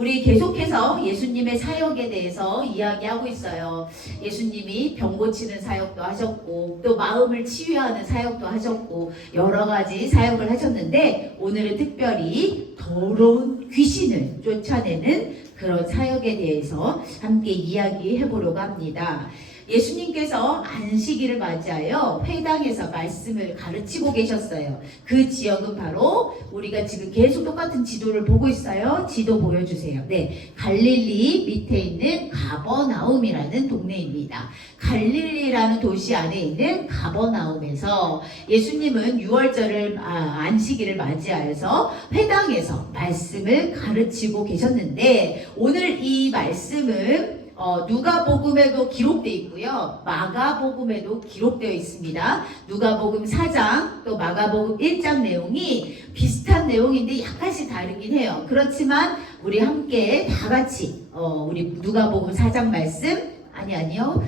우리 계속해서 예수님의 사역에 대해서 이야기하고 있어요. 예수님이 병 고치는 사역도 하셨고 또 마음을 치유하는 사역도 하셨고 여러 가지 사역을 하셨는데 오늘은 특별히 더러운 귀신을 쫓아내는 그런 사역에 대해서 함께 이야기해 보려고 합니다. 예수님께서 안식일을 맞이하여 회당에서 말씀을 가르치고 계셨어요. 그 지역은 바로 우리가 지금 계속 똑같은 지도를 보고 있어요. 지도 보여주세요. 네, 갈릴리 밑에 있는 가버나움이라는 동네입니다. 갈릴리라는 도시 안에 있는 가버나움에서 예수님은 6월절을 안식일을 맞이하여서 회당에서 말씀을 가르치고 계셨는데 오늘 이 말씀은 누가복음에도 기록되어 있고요. 마가복음에도 기록되어 있습니다. 누가복음 4장 또 마가복음 1장 내용이 비슷한 내용인데 약간씩 다르긴 해요. 그렇지만 우리 함께 다 같이 우리 누가복음 4장 말씀 아니요.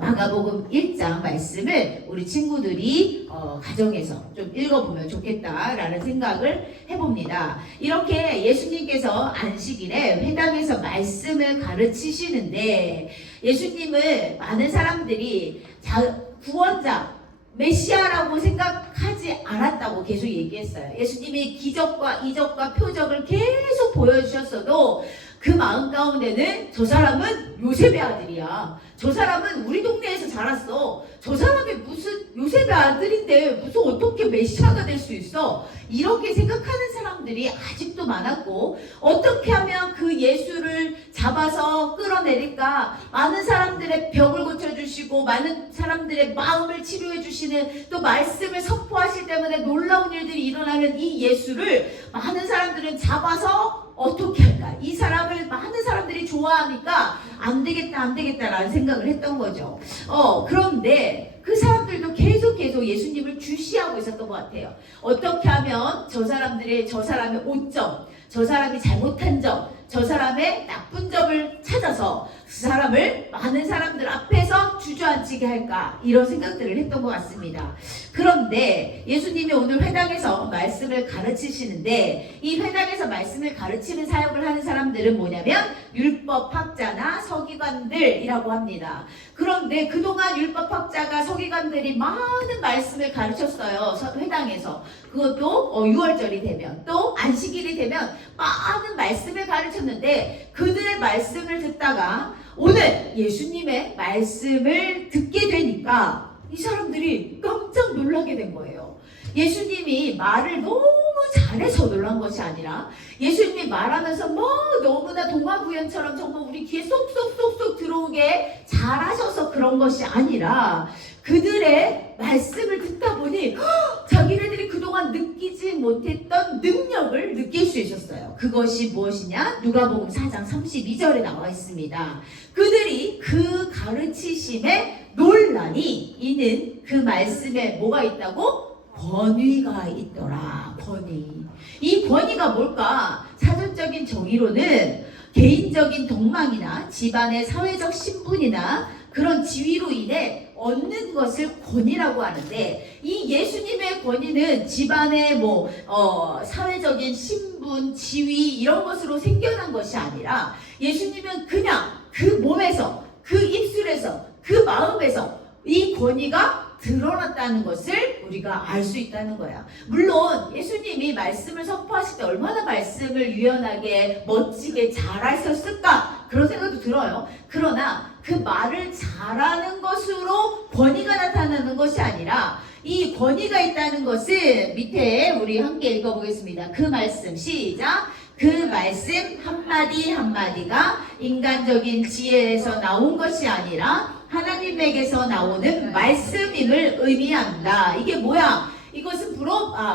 마가복음 1장 말씀을 우리 친구들이 가정에서 좀 읽어보면 좋겠다라는 생각을 해봅니다. 이렇게 예수님께서 안식일에 회당에서 말씀을 가르치시는데 예수님을 많은 사람들이 구원자, 메시아라고 생각하지 않았다고 계속 얘기했어요. 예수님이 기적과 이적과 표적을 계속 보여주셨어도 그 마음 가운데는 저 사람은 요셉의 아들이야. 저 사람은 우리 동네에서 자랐어. 저 사람이 무슨 요셉의 아들인데 무슨 어떻게 메시아가 될 수 있어? 이렇게 생각하는 사람들이 아직도 많았고 어떻게 하면 그 예수를 잡아서 끌어내릴까? 많은 사람들의 병을 고쳐주시고 많은 사람들의 마음을 치료해 주시는 또 말씀을 선포하실 때문에 놀라운 일들이 일어나는 이 예수를 많은 사람들은 잡아서 어떻게 할까? 이 사람을 많은 사람들이 좋아하니까 안 되겠다라는 생각을 했던 거죠. 그런데 그 사람들도 계속 예수님을 주시하고 있었던 것 같아요. 어떻게 하면 저 사람의 오점, 저 사람이 잘못한 점, 저 사람의 나쁜 점을 찾아서 그 사람을 많은 사람들 앞에서 주저앉히게 할까 이런 생각들을 했던 것 같습니다. 그런데 예수님이 오늘 회당에서 말씀을 가르치시는데 이 회당에서 말씀을 가르치는 사역을 하는 사람들은 뭐냐면 율법학자나 서기관들이라고 합니다. 그런데 그동안 율법학자가 서기관들이 많은 말씀을 가르쳤어요. 회당에서. 그것도 6월절이 되면 또 안식일이 되면 많은 말씀을 가르쳤는데 그들의 말씀을 듣다가 오늘 예수님의 말씀을 듣게 되니까 이 사람들이 깜짝 놀라게 된 거예요. 예수님이 말을 너무 잘해서 놀란 것이 아니라 예수님이 말하면서 너무나 동화구연처럼 정말 우리 귀에 쏙쏙쏙쏙 들어오게 잘하셔서 그런 것이 아니라 그들의 말씀을 듣다 보니 자기네들이 그동안 느끼지 못했던 능력을 느낄 수 있었어요. 그것이 무엇이냐? 누가복음 4장 32절에 나와 있습니다. 그들이 그 가르치심에 논란이 이는 그 말씀에 뭐가 있다고? 권위가 있더라. 권위. 이 권위가 뭘까? 사전적인 정의로는 개인적인 덕망이나 집안의 사회적 신분이나 그런 지위로 인해 얻는 것을 권위라고 하는데 이 예수님의 권위는 집안의 사회적인 신분, 지위 이런 것으로 생겨난 것이 아니라 예수님은 그냥 그 몸에서, 그 입술에서, 그 마음에서 이 권위가 드러났다는 것을 우리가 알 수 있다는 거야. 물론 예수님이 말씀을 선포하실 때 얼마나 말씀을 유연하게 멋지게 잘하셨을까 그런 생각도 들어요. 그러나 그 말을 잘하는 것으로 권위가 나타나는 것이 아니라 이 권위가 있다는 것은 밑에 우리 함께 읽어보겠습니다. 그 말씀 시작. 그 말씀 한마디 한마디가 인간적인 지혜에서 나온 것이 아니라 하나님에게서 나오는 말씀임을 의미한다. 이게 뭐야? 이것은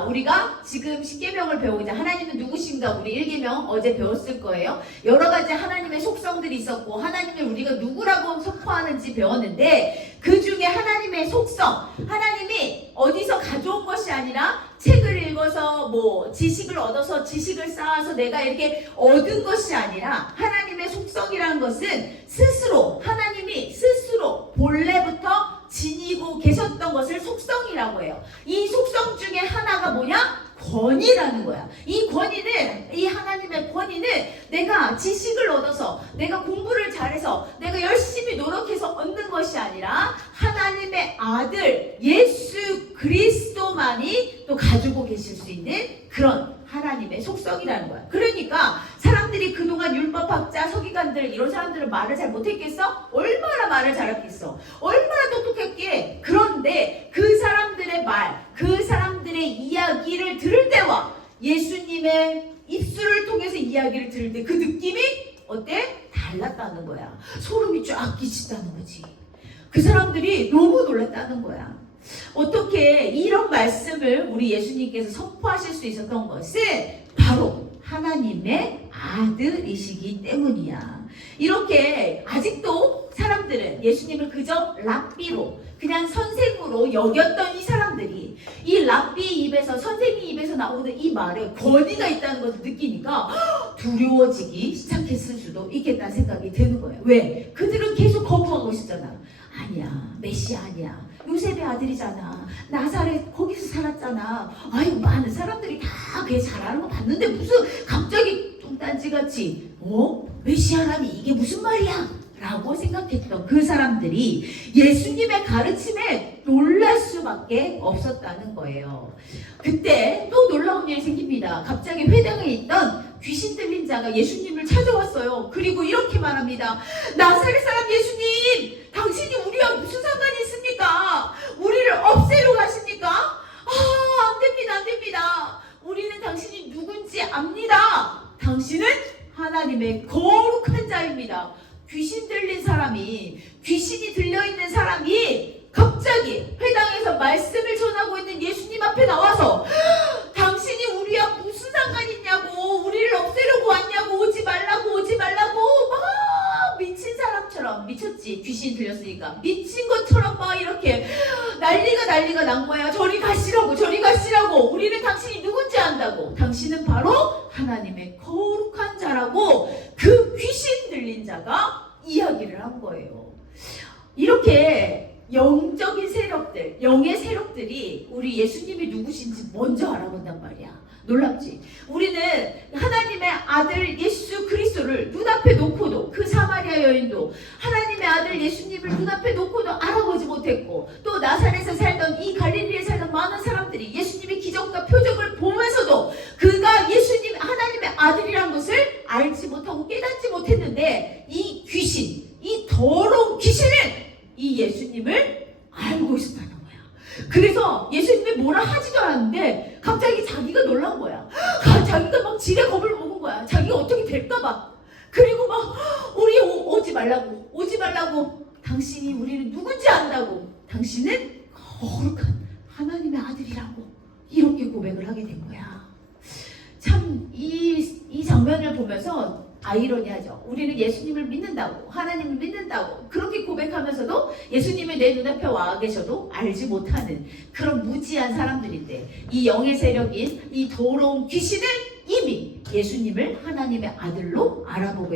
우리가 지금 십계명을 배우고 있자. 하나님은 누구신가? 우리 1계명 어제 배웠을 거예요. 여러 가지 하나님의 속성들이 있었고 하나님을 우리가 누구라고 선포하는지 배웠는데 그 중에 하나님의 속성, 하나님이 어디서 가져온 것이 아니라 책을 읽어서 지식을 얻어서 지식을 쌓아서 내가 이렇게 얻은 것이 아니라 하나님의 속성이라는 것은 하나님이 스스로 본래부터 지니고 계셨던 것을 속성이라고 해요. 이 속성 중에 하나가 뭐냐? 권위라는 거야. 이 권위는, 이 하나님의 권위는 내가 지식을 얻어서, 내가 공부를 잘해서, 내가 열심히 노력해서 얻는 것이 아니라 하나님의 아들 예수 그리스도만이 또 가지고 계실 수 있는 그런 하나님의 속성이라는 거야. 그러니까 사람들이 그동안 율법학자, 서기관들 이런 사람들은 말을 잘 못했겠어? 얼마나 말을 잘했겠어? 얼마나 똑똑했기에. 그런데 그 사람들의 말, 그 사람들의 이야기를 들을 때와 예수님의 입술을 통해서 이야기를 들을 때 그 느낌이 어때? 달랐다는 거야. 소름이 쫙 끼친다는 거지. 그 사람들이 너무 놀랐다는 거야. 어떻게 이런 말씀을 우리 예수님께서 선포하실 수 있었던 것은 바로 하나님의 아들이시기 때문이야. 이렇게 아직도 사람들은 예수님을 그저 랍비로, 그냥 선생으로 여겼던 이 사람들이 이 랍비 입에서, 선생님 입에서 나오는 이 말에 권위가 있다는 것을 느끼니까 두려워지기 시작했을 수도 있겠다는 생각이 드는 거예요. 왜? 그들은 계속 거부하고 있었잖아. 아니야, 메시아 아니야, 요셉의 아들이잖아, 나사렛 거기서 살았잖아, 아유 많은 사람들이 다 걔 잘하는 거 봤는데 무슨 갑자기 뚱딴지같이 메시아라니 이게 무슨 말이야? 라고 생각했던 그 사람들이 예수님의 가르침에 놀랄 수밖에 없었다는 거예요. 그때 또 놀라운 일이 생깁니다. 갑자기 회당에 있던 귀신 들린 자가 예수님을 찾아왔어요. 그리고 이렇게 말합니다. 나사렛 사람 예수님, 당신이 우리와 무슨 상관이 있습니까? 우리를 없애러 가십니까? 안 됩니다, 안 됩니다. 우리는 당신이 누군지 압니다. 당신은 하나님의 거룩한 자입니다. 귀신 들린 사람이, 귀신이 들려있는 사람이 갑자기 회당에서 말씀을 전하고 있는 예수님 앞에 나와서 당신이 우리와 무슨 상관이 있냐고, 우리를 없애려고 왔냐고, 오지 말라고, 오지 말라고 막 미친 사람처럼, 미쳤지, 귀신이 들렸으니까 미친 것처럼 막 이렇게 난리가 난 거야. 저리 가시라고, 저리 가시라고, 우리는 당신이 누군지 안다고, 당신은 바로 하나님의 거룩한 자라고 그 귀신 들린 자가 이야기를 한 거예요. 이렇게 영적인 세력들, 영의 세력들이 우리 예수님이 누구신지 먼저 알아본단 말이야. 놀랍지? 우리는 하나님의 아들 예수 그리스도를 눈앞에 놓고도, 그 사마리아 여인도 하나님의 아들 예수님을 눈앞에 놓고도 알아보지 못했고, 또 나사렛에서 살던, 이 갈릴리에 살던 많은 사람들이 예수님의 기적과 표적을 보면서도 그가 예수님, 하나님의 아들이란 것을 알지 못하고 깨닫지 못했는데, 이 귀신, 이 더러운 귀신은 이 예수님을 알고 있었다는 거야. 그래서 예수님이 뭐라 하지도 않았는데 갑자기 자기가 놀란 거야. 자기가 막 지레 겁을 먹은 거야. 자기가 어떻게 될까봐. 그리고 막 우리 오지 말라고, 당신이 우리는 누군지 안다고, 당신은 거룩한 하나님의 아들이라고, 이렇게 고백을 하게 된 거야. 참 이 장면을 보면서 아이러니하죠. 우리는 예수님을 믿는다고, 하나님을 믿는다고 그렇게 고백하면서도 예수님이 내 눈앞에 와 계셔도 알지 못하는 그런 무지한 사람들인데, 이 영의 세력인 이 더러운 귀신은 이미 예수님을 하나님의 아들로 알아보고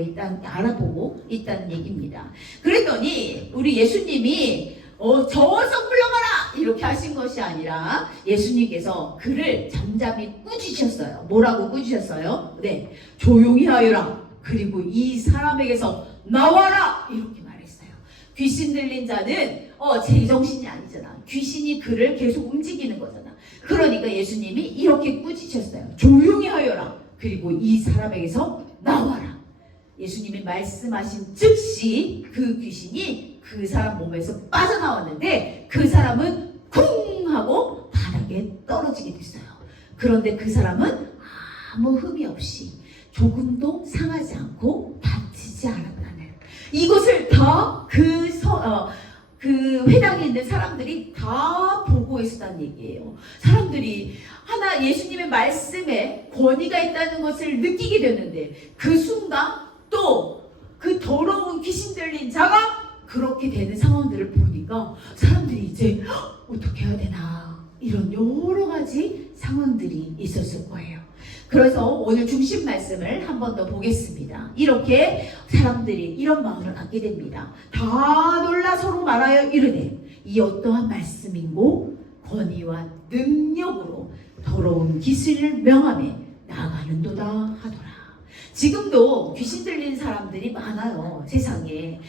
있다는 얘기입니다. 그랬더니 우리 예수님이 저어서 물러가라 이렇게 하신 것이 아니라 예수님께서 그를 잠잠히 꾸짖으셨어요. 뭐라고 꾸짖으셨어요? 네, 조용히 하여라, 그리고 이 사람에게서 나와라, 이렇게 말했어요. 귀신 들린 자는 제정신이 아니잖아. 귀신이 그를 계속 움직이는 거잖아. 그러니까 예수님이 이렇게 꾸짖으셨어요. 조용히 하여라, 그리고 이 사람에게서 나와라. 예수님이 말씀하신 즉시 그 귀신이 그 사람 몸에서 빠져나왔는데, 그 사람은 쿵 하고 바닥에 떨어지게 됐어요. 그런데 그 사람은 아무 흠이 없이 조금도 상하지 않고 다치지 않았다는, 이것을 다 그 회당에 있는 사람들이 다 보고 있었다는 얘기예요. 사람들이 예수님의 말씀에 권위가 있다는 것을 느끼게 됐는데, 그 순간 또 그 더러운 귀신 들린 자가 그렇게 되는 상황들을 보니까 사람들이 이제 어떻게 해야 되나, 이런 여러 가지 상황들이 있었을 거예요. 그래서 오늘 중심 말씀을 한 번 더 보겠습니다. 이렇게 사람들이 이런 마음을 갖게 됩니다. 다 놀라 서로 말하여 이르되 이 어떠한 말씀인고 권위와 능력으로 더러운 기슬을 명함에 나가는도다 하더라. 지금도 귀신 들린 사람들이 많아요, 세상에.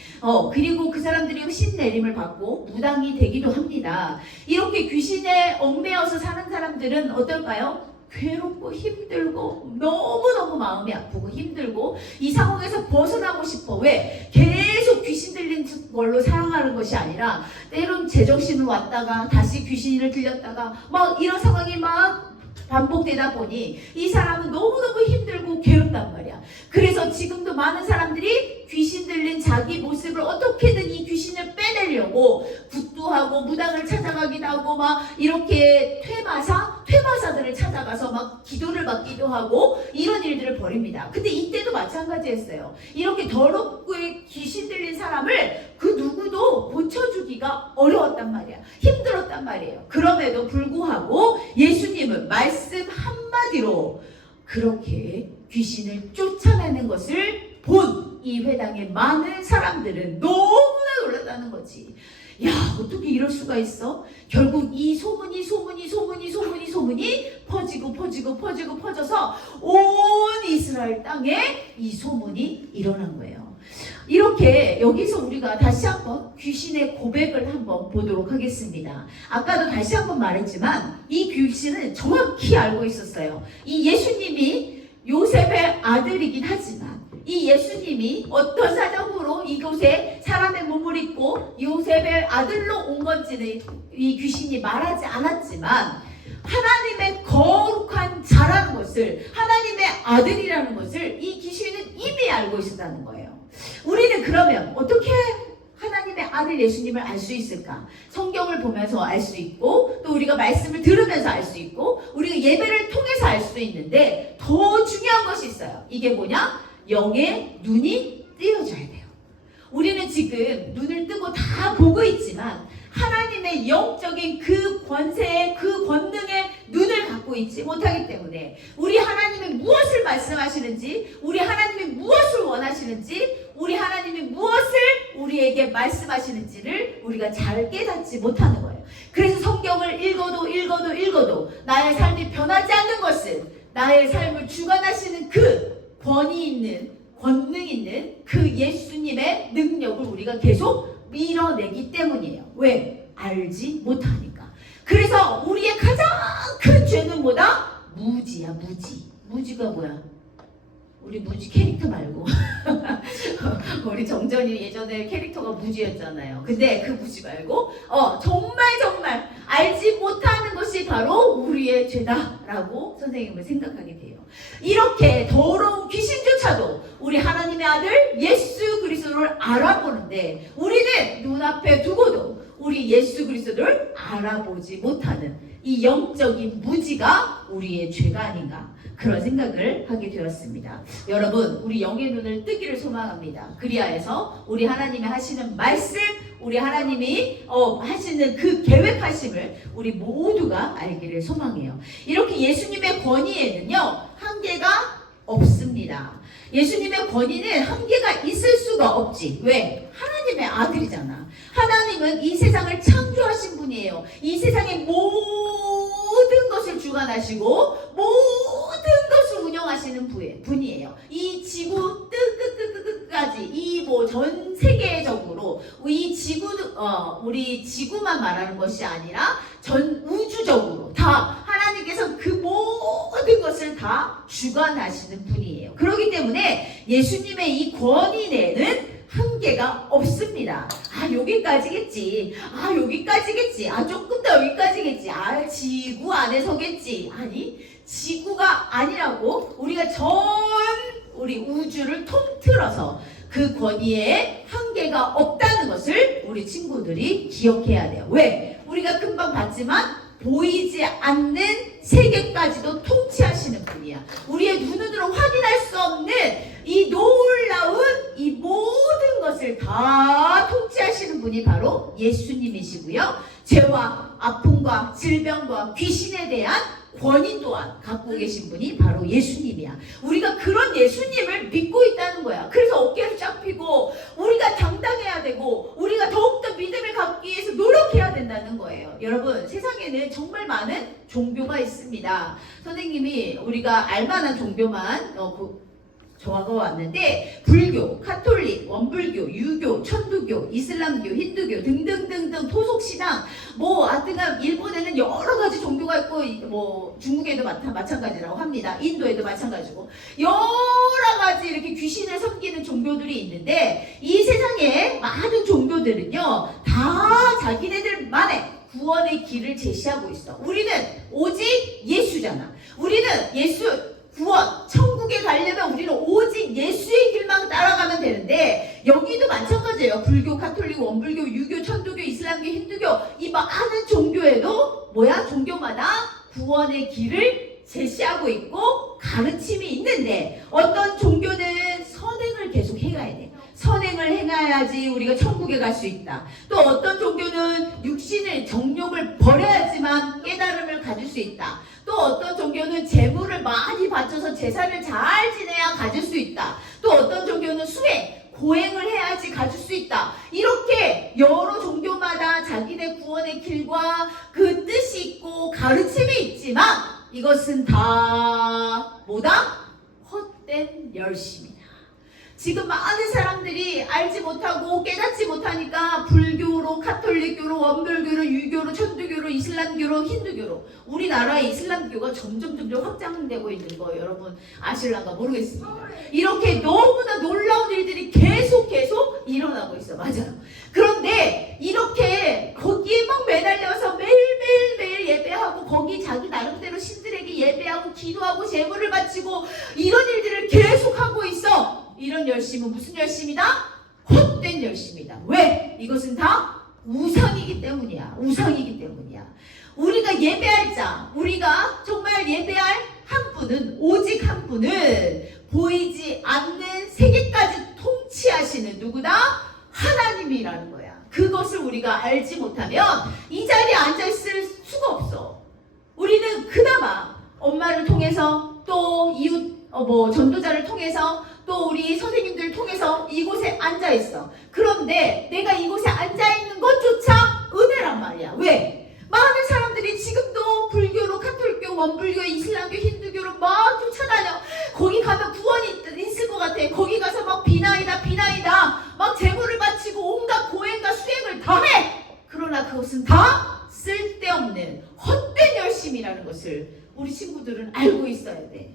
그리고 그 사람들이 신내림을 받고 무당이 되기도 합니다. 이렇게 귀신에 얽매여서 사는 사람들은 어떨까요? 괴롭고 힘들고 너무너무 마음이 아프고 힘들고 이 상황에서 벗어나고 싶어. 왜? 계속 귀신 들린 걸로 살아가는 것이 아니라 때론 제정신을 왔다가 다시 귀신을 들렸다가 막 이런 상황이 막 반복되다 보니 이 사람은 너무너무 힘들고 괴롭단 말이야. 그래서 지금도 많은 사람들이 귀신 들린 자기 모습을 어떻게든 이 귀신을 빼내려고 굿도 하고 무당을 찾아가기도 하고 막 이렇게 퇴마사들을 찾아가서 막 기도를 받기도 하고 이런 일들을 벌입니다. 근데 이때도 마찬가지였어요. 이렇게 더럽고 귀신 들린 사람을 그 누구도 고쳐주기가 어려웠단 말이야. 힘들었단 말이에요. 그럼에도 불구하고 예수님은 말씀 한마디로 그렇게 귀신을 쫓아내는 것을 본 이 회당의 많은 사람들은 너무나 놀랐다는 거지. 야, 어떻게 이럴 수가 있어? 결국 이 소문이 퍼져서 온 이스라엘 땅에 이 소문이 일어난 거예요. 이렇게 여기서 우리가 다시 한번 귀신의 고백을 한번 보도록 하겠습니다. 아까도 다시 한번 말했지만 이 귀신은 정확히 알고 있었어요. 이 예수님이 요셉의 아들이긴 하지만 이 예수님이 어떤 사정으로 이곳에 사람의 몸을 입고 요셉의 아들로 온 건지는 이 귀신이 말하지 않았지만 하나님의 거룩한 자라는 것을, 하나님의 아들이라는 것을 이 귀신은 이미 알고 있었다는 거예요. 우리는 그러면 어떻게 하나님의 아들 예수님을 알 수 있을까? 성경을 보면서 알 수 있고 또 우리가 말씀을 들으면서 알 수 있고 우리가 예배를 통해서 알 수 있는데 더 중요한 것이 있어요. 이게 뭐냐? 영의 눈이 띄어져야 돼요. 우리는 지금 눈을 뜨고 다 보고 있지만 하나님의 영적인 그 권세의 그 권능의 눈을 갖고 있지 못하기 때문에 우리 하나님이 무엇을 말씀하시는지, 우리 하나님이 무엇을 원하시는지, 우리 하나님이 무엇을 우리에게 말씀하시는지를 우리가 잘 깨닫지 못하는 거예요. 그래서 성경을 읽어도 나의 삶이 변하지 않는 것은 나의 삶을 주관하시는 그 권능 있는 그 예수님의 능력을 우리가 계속 밀어내기 때문이에요. 왜? 알지 못하니까. 그래서 우리의 가장 큰 죄는 뭐다? 무지야, 무지. 무지가 뭐야? 우리 무지 캐릭터 말고 우리 정전이 예전에 캐릭터가 무지였잖아요. 근데 그 무지 말고 정말 알지 못하는 것이 바로 우리의 죄다라고 선생님은 생각하게 돼요. 이렇게 더러운 귀신조차도 우리 하나님의 아들 예수 그리스도를 알아보는데 우리는 눈앞에 두고도 우리 예수 그리스도를 알아보지 못하는 이 영적인 무지가 우리의 죄가 아닌가, 그런 생각을 하게 되었습니다. 여러분, 우리 영의 눈을 뜨기를 소망합니다. 그리하여서 우리 하나님이 하시는 말씀, 우리 하나님이 하시는 그 계획하심을 우리 모두가 알기를 소망해요. 이렇게 예수님의 권위에는요 한계가 없습니다. 예수님의 권위는 한계가 있을 수가 없지. 왜? 하나님의 아들이잖아. 하나님은 이 세상을 창조하신 분이에요. 이 세상의 모든 것을 주관하시고 모든 것을 운영하시는 분이에요. 이 지구 끝까지 이 전 세계적으로 이 지구 우리 지구만 말하는 것이 아니라 전 우주적으로 다 하나님께서 그 모든 것을 다 주관하시는 분이에요. 그렇기 때문에 예수님의 이 권위내는 한계가 없습니다. 여기까지겠지. 여기까지겠지. 조금 더 여기까지겠지. 지구 안에서겠지. 아니, 지구가 아니라고 우리가 우리 우주를 통틀어서 그 권위에 한계가 없다는 것을 우리 친구들이 기억해야 돼요. 왜? 우리가 금방 봤지만 보이지 않는 세계까지도 통치하시는 분이야. 우리의 눈으로 확인할 수 없는 이 놀라운 이 모든 것을 다 통치하시는 분이 바로 예수님이시고요. 죄와 아픔과 질병과 귀신에 대한 권위 또한 갖고 계신 분이 바로 예수님이야. 우리가 그런 예수님을 믿고 있다는 거야. 그래서 어깨를 쫙 펴고 우리가 당당해야 되고 우리가 더욱더 믿음을 갖기 위해서 노력해야 된다는 있다는 거예요. 여러분, 세상에는 정말 많은 종교가 있습니다. 선생님이 우리가 알만한 종교만 적어왔는데 불교, 카톨릭, 원불교, 유교, 천주교, 이슬람교, 힌두교 등등등등 토속신앙 하여튼간 일본에는 여러 가지 종교가 있고 중국에도 마찬가지라고 합니다. 인도에도 마찬가지고 여러 가지 이렇게 귀신을 섬기는 종교들이 있는데 이 세상에 많은 종교들은요 다 자기네들만의 구원의 길을 제시하고 있어. 우리는 오직 예수잖아. 우리는 예수 구원, 천국에 가려면 우리는 오직 예수의 길만 따라가면 되는데 여기도 마찬가지예요. 불교, 카톨릭, 원불교, 유교, 천주교, 이슬람교, 힌두교 이 많은 종교에도 종교마다 구원의 길을 제시하고 있고 가르침이 있는데 어떤 종교는 선행을 계속 해가야 돼. 선행을 행해야지 우리가 천국에 갈 수 있다. 또 어떤 종교는 육신의 정욕을 버려야지만 깨달음을 가질 수 있다. 또 어떤 종교는 재물을 많이 바쳐서 제사를 잘 지내야 가질 수 있다. 또 어떤 종교는 수행, 고행을 해야지 가질 수 있다. 이렇게 여러 종교마다 자기네 구원의 길과 그 뜻이 있고 가르침이 있지만 이것은 다 헛된 열심이다. 지금 많은 사람들이 알지 못하고 깨닫지 못하니까 불교로, 카톨릭교로, 원불교로, 유교로, 천주교로, 이슬람교로, 힌두교로 우리나라의 이슬람교가 점점 확장되고 있는 거 여러분 아실란가 모르겠습니다. 이렇게 너무나 놀라운 일들이 계속 일어나고 있어. 맞아요. 그런데 이렇게 거기에 막 매달려서 매일 예배하고 거기 자기 나름대로 신들에게 예배하고 기도하고 제물을 바치고 이런 일들을 계속 하고 있어. 이런 열심은 무슨 열심이다? 헛된 열심이다. 왜? 이것은 다 우상이기 때문이야. 우리가 예배할 자, 우리가 정말 예배할 한 분은 오직 한 분은 보이지 않는 세계까지 통치하시는 누구다? 하나님이라는 거야. 그것을 우리가 알지 못하면 이 자리에 앉아있을 수가 없어. 우리는 그나마 엄마를 통해서 또 이웃 전도자를 통해서 또 우리 선생님들을 통해서 이곳에 앉아있어. 그런데 내가 이곳에 앉아있는 것조차 은혜란 말이야. 왜? 많은 사람들이 지금도 불교로, 카톨릭교, 원불교, 이슬람교, 힌두교로 막 쫓아다녀. 거기 가면 구원이 있을 것 같아. 거기 가서 막 비나이다 막 제물을 바치고 온갖 고행과 수행을 다 해. 그러나 그것은 다 쓸데없는 헛된 열심이라는 것을 우리 친구들은 알고 있어야 돼.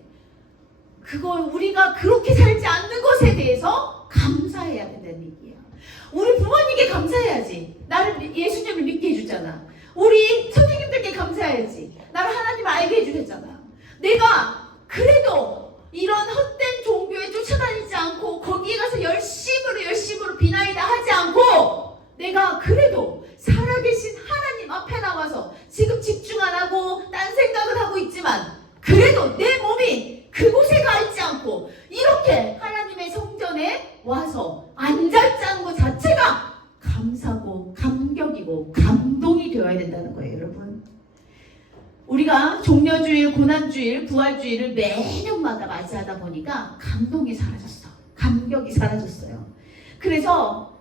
그걸 우리가 그렇게 살지 않는 것에 대해서 감사해야 된다는 얘기야. 우리 부모님께 감사해야지. 나를 예수님을 믿게 해주잖아. 우리 선생님들께 감사해야지. 나를 하나님을 알게 해주셨잖아. 내가 그래도 이런 헛된 종교에 쫓아다니지 않고 거기에 가서 열심으로 비나이다 하지 않고 내가 그래도 살아계신 하나님 앞에 나와서 지금 집중 안 하고 딴 생각을 하고 있지만 그래도 내 몸이 그곳에 가 있지 않고 이렇게 하나님의 성전에 와서 앉아있자는 것 자체가 감사고 감격이고 감동이 되어야 된다는 거예요. 여러분, 우리가 종려주일, 고난주일, 부활주일을 매년마다 맞이하다 보니까 감동이 사라졌어. 감격이 사라졌어요. 그래서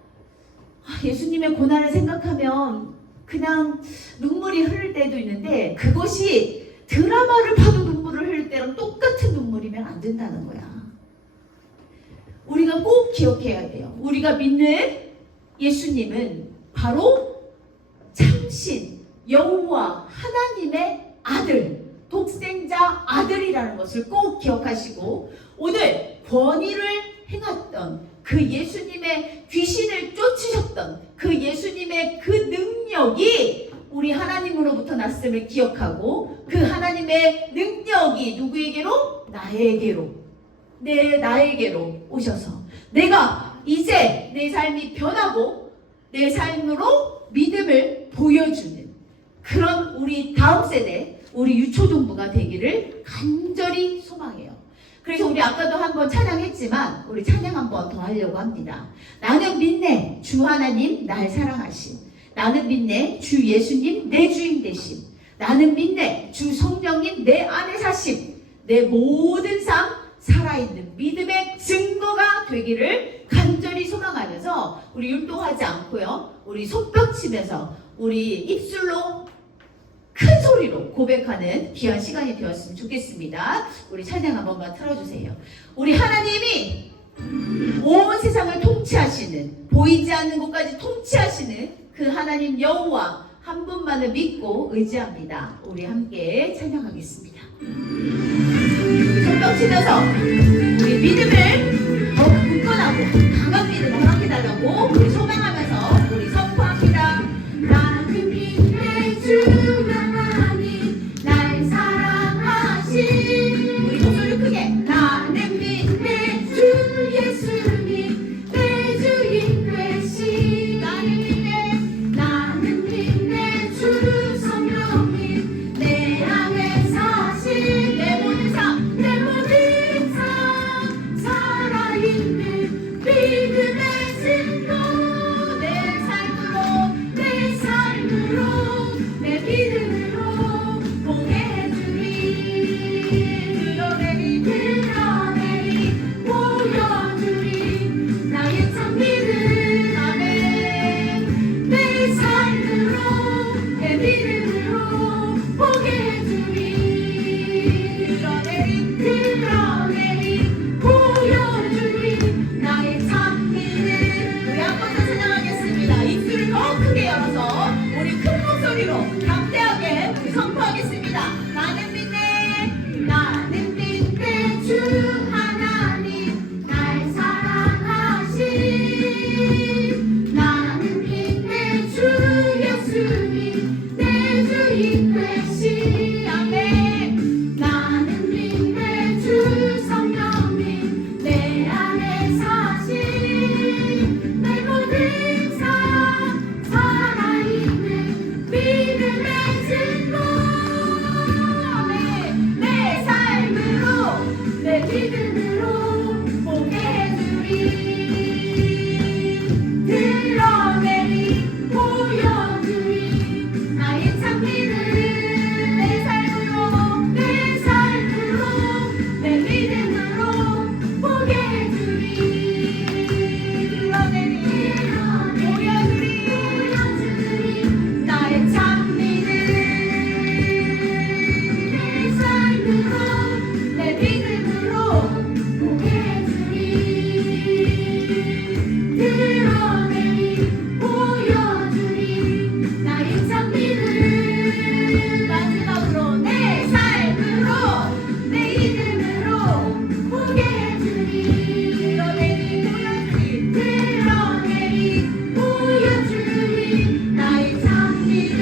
예수님의 고난을 생각하면 그냥 눈물이 흐를 때도 있는데 그것이 드라마를 봐도 눈물을 흘릴 때랑 똑같은 눈물이면 안 된다는 거야. 우리가 꼭 기억해야 돼요. 우리가 믿는 예수님은 바로 참신 여호와 하나님의 아들, 독생자 아들이라는 것을 꼭 기억하시고 오늘 권위를 행했던 그 예수님의 귀신을 쫓으셨던 그 예수님의 그 능력이 우리 하나님으로부터 났음을 기억하고 그 하나님의 능력이 누구에게로? 나에게로 오셔서 내가 이제 내 삶이 변하고 내 삶으로 믿음을 보여주는 그런 우리 다음 세대, 우리 유초동부가 되기를 간절히 소망해요. 그래서 우리 아까도 한번 찬양했지만 우리 찬양 한번 더 하려고 합니다. 나는 믿네 주 하나님 날 사랑하심. 나는 믿네 주 예수님 내 주인 되심. 나는 믿네 주 성령님 내 안에 사심. 내 모든 삶 살아있는 믿음의 증거가 되기를 간절히 소망하면서 우리 율동하지 않고요. 우리 손뼉치면서 우리 입술로 큰 소리로 고백하는 귀한 시간이 되었으면 좋겠습니다. 우리 찬양 한 번만 틀어주세요. 우리 하나님이 온 세상을 통치하시는, 보이지 않는 곳까지 통치하시는 그 하나님 여호와 한 분만을 믿고 의지합니다. 우리 함께 찬양하겠습니다. 손뼉 치면서 우리 믿음을 더 굳건하고 강한 믿음을 허락해달라고 우리 소망하면서 우리 선포합니다. 나는 믿네 주 하나님 날 사랑하신, 우리 목소리 크게. 나는 믿네 주 예수님 내 주인 되신, 나는 믿네 주 성령님 내 안에 사신, 내 모든 삶 살아있는 믿음의 증거, 내 삶으로 내 믿음으로 보게 해주리, 드러내리 보여주리 나의 참 믿음. 아멘. 내 삶으로 내 믿음으로 보게 해주리, 드러내리 보여주리 나의 참 믿음. 우리 한 번 더 찬양하겠습니다. 입술을 더 크게 열어서 우리 큰 목소리로 담대하게 우리 선포하겠습니다. 나는 믿네 주 하나님 날 사랑하신, 나는 믿네 주 예수님 내 주인 되신, 아멘. 나는 믿네 주 성령님 내 안에 사신, 내 모든 삶 살아있는 믿음의 증거, 아멘. 내 삶으로 내 믿음으로 보게 해주리, 드러내리 보여주리 나의 참 믿음. 내 삶으로 내 믿음으로 보게 해주리, 드러내리 보여주리 나의 참 믿음. 내 삶으로 내 믿음으로 보게 해주리, 드러내리 보여주리 나의 참 믿음. 마지막으로 내 삶으로 내 믿음으로 보게 해주리, 드러내리 보여주리 나의 참 믿음.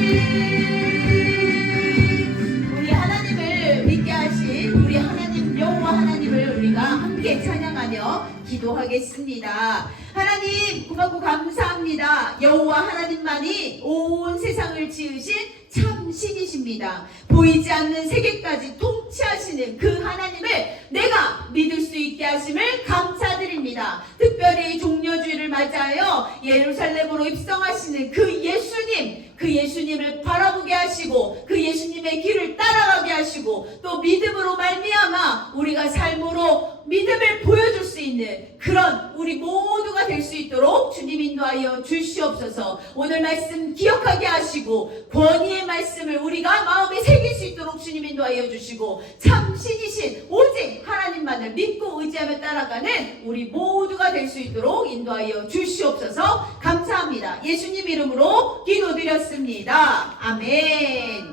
우리 하나님을 믿게 하신 우리 하나님 여호와 하나님을 우리가 함께 찬양하며 기도하겠습니다. 하나님 고맙고 감사합니다. 여호와 하나님만이 온 세상을 지으신 참 신이십니다. 보이지 않는 세계까지 통치하시는 그 하나님을 내가 믿을 수 있게 하심을 감사드립니다. 특별히 종려주의를 맞이하여 예루살렘으로 입성하시는 그 예수님을 바라보게 하시고 그 예수님의 길을 따라가게 하시고 또 믿음으로 말미암아 우리가 삶으로 믿음을 보여줄 수 있는 그런 우리 모두가 될 수 있도록 주님 인도하여 주시옵소서. 오늘 말씀 기억하게 하시고 권위의 말씀을 우리가 마음에 새길 수 있도록 주님 인도하여 주시고 참 신이신 오직 하나님만을 믿고 의지하며 따라가는 우리 모두가 될 수 있도록 인도하여 주시옵소서. 감사합니다. 예수님 이름으로 기도드렸습니다. 아멘.